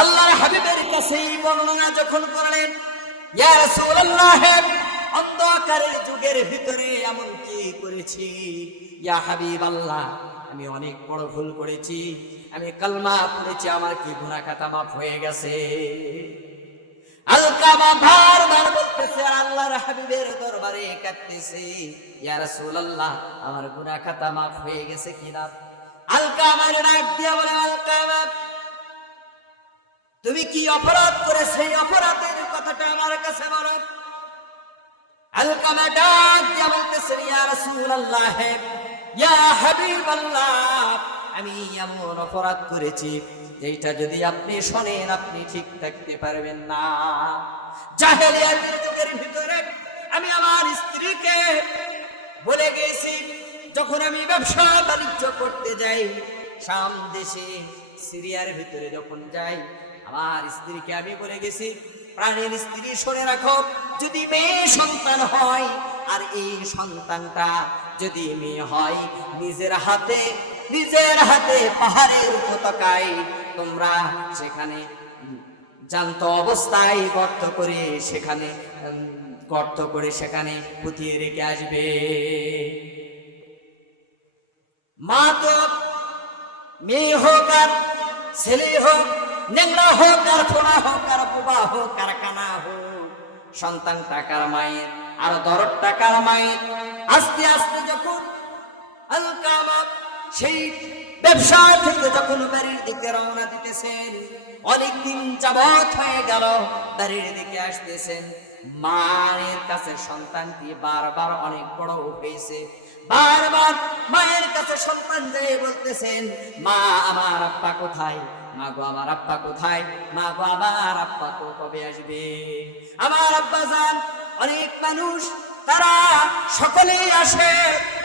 আল্লাহর হাবিবের কাছে এই বর্ণনা যখন করলেন অন্ধকারের যুগের ভিতরে এমন কি করেছি? ইয়া হাবিব আল্লাহ আমি অনেক বড় ভুল করেছি, আমি কালমা পড়েছি, আমার কি গুনাহ খাতা মাফ হয়ে গেছে? রাসূলুল্লাহ, আমার গুনাহ খাতা মাফ হয়ে গেছে কিনা? তুমি কি অপরাধ করে সেই অপরাধের কথাটা আমার কাছে বলো? আলকামা ডাক দিয়া বলতেছেন, ইয়া রাসূলুল্লাহ, ইয়া হাবিবাল্লাহ, আমি এমন অপরাধ করেছি যেটা যদি আপনি শোনেন, আপনি ঠিক থাকতে পারবেন না। জাহেলিয়াতের যুগের ভিতরে আমি আমার স্ত্রীকে বলে গেছি যখন আমি ব্যবসা বাণিজ্য করতে যাই, শাম দেশে, সিরিয়ার ভিতরে যখন যাই, আমার স্ত্রীকে আমি বলে গেছি, প্রাণের স্ত্রী, শুনে রাখো, যদি মেয়ে সন্তান হয়, আর এই সন্তানটা যদি মেয়ে হয়, নিজের হাতে নিজের হাতে পাহাড়ের উপত্যকায় তোমরা সেখানে জান্ত অবস্থায় গর্ত করে সেখানে গর্ত করে সেখানে পুঁতিয়ে রেখে আসবে। মা তো মেয়ে হোক আর ছেলে হোক, নেংড়া হোক আর ফোনা হোক আর বোবা হোক আর কানা হোক, সন্তান টাকার মায়ের আর দরদ টাকার মায়ের আস্তে আস্তে যখন সেই ব্যবসা থেকে যখন বাড়ির দিকে রওনা দিতেছেন, অনেকদিন যাবৎ হয়ে গেল, বাড়ির দিকে আসতেছেন। মায়ের কাছে সন্তানটি বারবার অনেক বড় হয়েছে। বারবার মায়ের কাছে সন্তান যেয়ে বলতেছেন, মা, আমার আব্বা কোথায়? মা গো, আমার আব্বা কোথায়? মা গো, আমার আব্বা তো কবে আসবে? আমার আব্বা যান, অনেক মানুষ, তারা সকলেই আসে,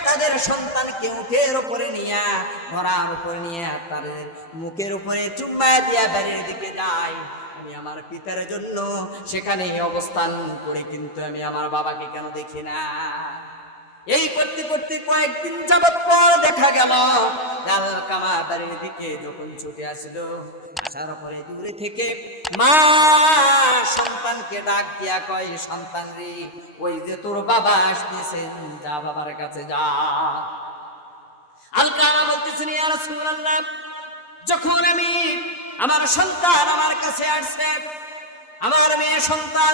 তাদের সন্তানকে মুখের উপরে নিয়ে, ঘোড়ার উপরে নিয়ে, তাদের মুখের উপরে চুম্বায় দিয়া বাড়ির দিকে যায়। আমি আমার পিতার জন্য সেখানে অবস্থান করে, কিন্তু আমি আমার বাবাকে কেন দেখি না? এই করতে করতে কয়েকদিন যাবত পর দেখা গেল, লাল দিকে যখন ছুটে আসার পরে দূরে থেকে মা সন্তানকে ডাক দিয়া কয়, সন্তান রে, ওই যে তোর বাবা আসতেছেন, যা বাবার কাছে যা। আলকামা বলতেছেন ইয়া রাসূলুল্লাহ, যখন আমি আমার সন্তান আমার কাছে আসছে, আমার মেয়ে সন্তান,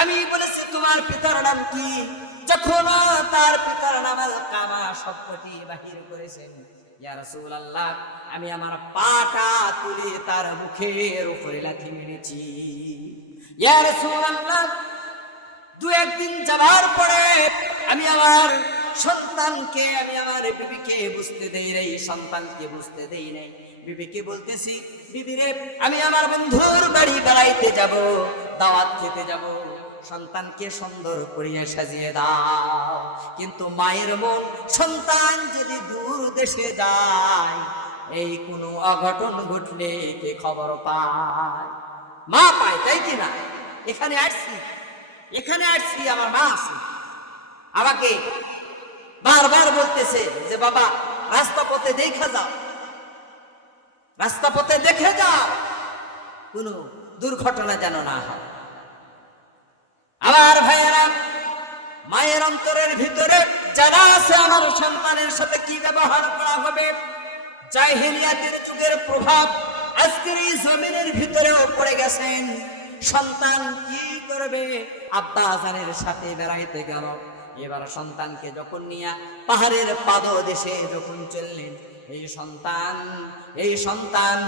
আমি বলেছি, তোমার পিতার নাম কি? যখন তার পিতার কামা শব্দটি বাহির করেছেন আমি আমার পাটা তুলে তার মুখের উপরে লাথি মেরেছি। দু একদিন যাবার পরে আমি আমার সন্তানকে, আমি আমার বিবিকে বুঝতে দেই নাই, সন্তানকে বুঝতে দেই নাই। বিবিকে বলতেছি, বিবি রে, আমি আমার বন্ধুর বাড়ি বেড়াইতে যাব, দাওয়াত খেতে যাব। সন্তানকে সুন্দর করিয়া সাজিয়ে দাও। কিন্তু মায়ের মন সন্তান যদি দূর দেশে যায়, এই কোনো অঘটন ঘটলে কে খবর পায়? মা পায়, তাই কি না? এখানে আসছি। এখানে আসছি, আমার মা আছে। আমাকে বারবার বলতেছে যে, বাবা, রাস্তা পথে দেখা যাও। রাস্তা পথে দেখে যাও। কোনো দুর্ঘটনা যেন না হয়। আমার ভাইয়েরা, মায়ের অন্তরের ভিতরে যারা আছে, আমার সন্তানের সাথে কি ব্যবহার করা হবে? জাহিলিয়াতের যুগের প্রভাব আজকের এই জমিনের ভিতরেও পড়ে গেছেন। সন্তান কি করবে? আব্বা আজানের সাথে বেড়াইতে গেল। এবার সন্তানকে যখন নিয়ে পাহাড়ের পাদ দেশে যখন চললেন, এই সন্তান এই সন্তান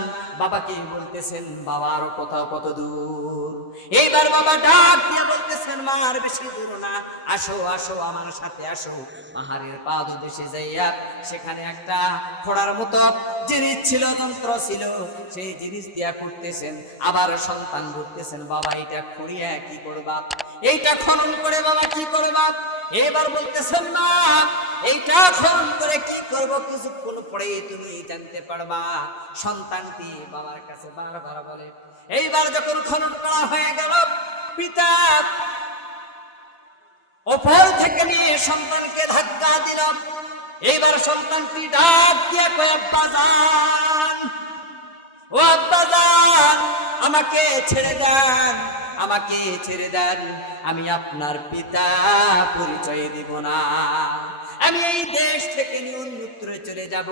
বাবাকে বলতেছেন, বাবার কোথাও কত দূর এইবার বাবা ডাক দিয়ে বলতেছেন মা আর বেশি দূর না। আসো আসো, আমার সাথে আসো। পাহাড়ের পাদ দেশে যাইয়া সেখানে একটা খোড়ার মতো জিনিস ছিল, যন্ত্র ছিল। সেই জিনিস দিয়া করতেছেন আবার সন্তান বলতেছেন বাবা এটা খুঁড়িয়া কি করবা? এইটা খনন করে বাবা, কি করবা? এবার বলতেছেন না এইটা খনন করে কি করব? কিছুক্ষণ পরে তুমি জানতে পারবা, সন্তানটি বাবার কাছে বারবার বলে, এইবার যখন খনন করা হয়ে গেল, পিতা ওপর থেকে নিয়ে সন্তানকে ধাক্কা দিলাম। এইবার সন্তানটি ডাক দিয়ে কয়, আব্বা যান ও আব্বা যান আমাকে ছেড়ে দেন, আমাকে ছেড়ে দেন, আমি আপনার পিতা, পরিচয় দিব না। আমি এই দেশ থেকে নিয়ে অন্যত্রে চলে যাব,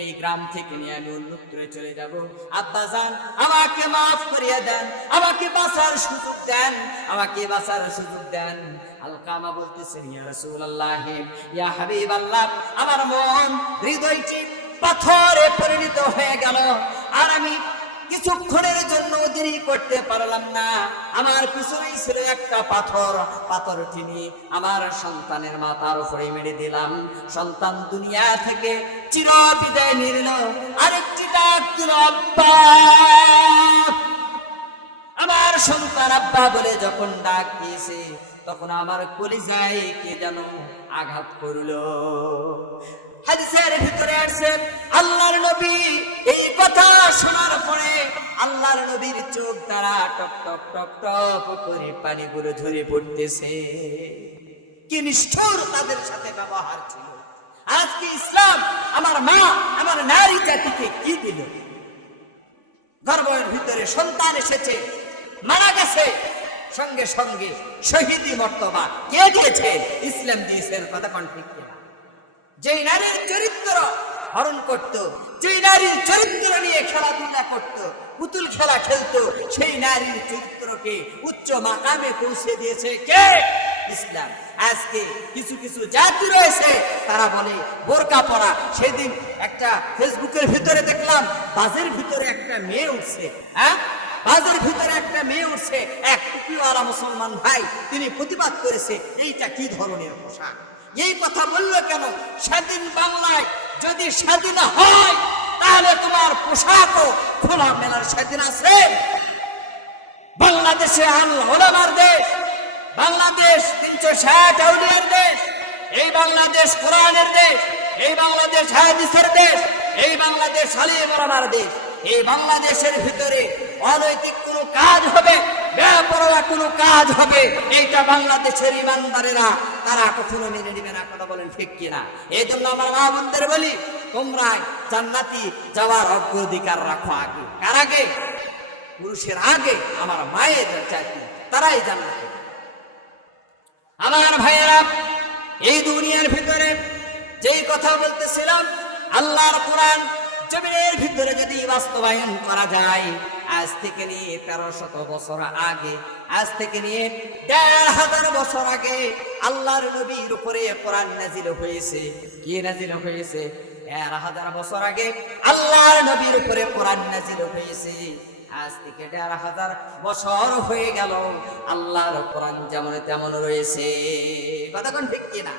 এই গ্রাম থেকে নিয়ে আমি অন্যত্রে চলে যাব। আব্বা যান, আমাকে মাফ করিয়া দেন, আমাকে বাঁচার সুযোগ দেন, আমাকে বাঁচার সুযোগ দেন। আলকামা বলতেছেন ইয়া রাসূলুল্লাহ, ইয়া হাবিবাল্লাহ, আমার মন হৃদয়টি পাথরে পরিণত হয়ে গেল। আর আমি কিছুক্ষণের জন্য দেরি করতে পারলাম না। আমার পিছনেই ছিল একটা পাথর। পাথরটি নিয়ে আমার সন্তানের মাথার উপরে মেরে দিলাম। সন্তান দুনিয়া থেকে চির বিদায় নিল। আরেকটি ডাক দিল, আব্বা! আমার সন্তান আব্বা বলে যখন ডাক দিয়েছে তখন আমার কলিজায় কে যেন আঘাত করল। হাদিসের ভিতরে আসছে আল্লাহর নবী এই কথা শোনার পরে আল্লাহর নবীর চোখ দ্বারা টপ টপ টপ টপ করে পানিগুলো ঝরে পড়তেছে। কি নিষ্ঠুর তাদের সাথে ব্যবহার ছিল। আজকে ইসলাম আমার মা, আমার নারী জাতিকে কি দিল? গর্বের ভিতরে সন্তান এসেছে, মারা গেছে সঙ্গে সঙ্গে শহীদি মর্তবা কে দিয়েছে? ইসলাম দিয়েছে কথা কোন ঠিক কিনা? যেই নারীর চরিত্র হরণ করত, যেই নারীর চরিত্র নিয়ে খেলাধুলা করত, পুতুল খেলা খেলতো, সেই নারীর চরিত্রকে উচ্চ মাকামে পৌঁছে দিয়েছে কে? ইসলাম। আজকে কিছু কিছু জাতি রয়েছে, তারা বলে বোরকা পরা। সেদিন একটা ফেসবুকের ভিতরে দেখলাম, বাজের ভিতরে একটা মেয়ে উঠছে হ্যাঁ? বাজের ভিতরে একটা মেয়ে উঠছে, এক টুপিওয়ালা মুসলমান ভাই, তিনি প্রতিবাদ করেছে, এইটা কি ধরনের পোশাক? এই কথা বলল কেন? স্বাধীন বাংলায় যদি স্বাধীন হয়, তাহলে তোমার পোশাকও খোলা মেলার স্বাধীন আছে। বাংলাদেশে আল ওলামার দেশ, বাংলাদেশ তিনশো ষাট আউলিয়ার দেশ, এই বাংলাদেশ কোরআনের দেশ, এই বাংলাদেশ হাদিসের দেশ, এই বাংলাদেশ আলিম ওলামার দেশ। এই বাংলাদেশের ভিতরে অনৈতিক কোনো কাজ হবে, বেপরোয়া কোনো কাজ হবে, এইটা বাংলাদেশের ইমানদারেরা, তারা কখনো মেনে নেবে না, কথা বলেন ঠিক কিনা? এই জন্য আমার মা বোনদের বলি, তোমরা জান্নাতি যাওয়ার অগ্রাধিকার রাখো আগে। কার আগে? পুরুষের আগে, আমার মায়ের জাতি তারাই জান্নাতে। আমার ভাইয়েরা, এই দুনিয়ার ভিতরে যেই কথা বলতেছিলাম, আল্লাহর কোরআন জমিনের ভিতরে যদি বাস্তবায়ন করা যায়, আজ থেকে নিয়ে তেরো শত বছর আগে, আজ থেকে নিয়ে দেড় হাজার বছর আগে আল্লাহর নবীর উপরে কোরআন নাজিল হয়েছে। কি নাজিল হয়েছে? দেড় হাজার বছর আগে আল্লাহর নবীর উপরে কোরআন নাজিল হয়েছে। আজ থেকে দেড় হাজার বছর হয়ে গেল, আল্লাহর কোরআন যেমন তেমন রয়েছে। কথা কোন ঠিক কিনা?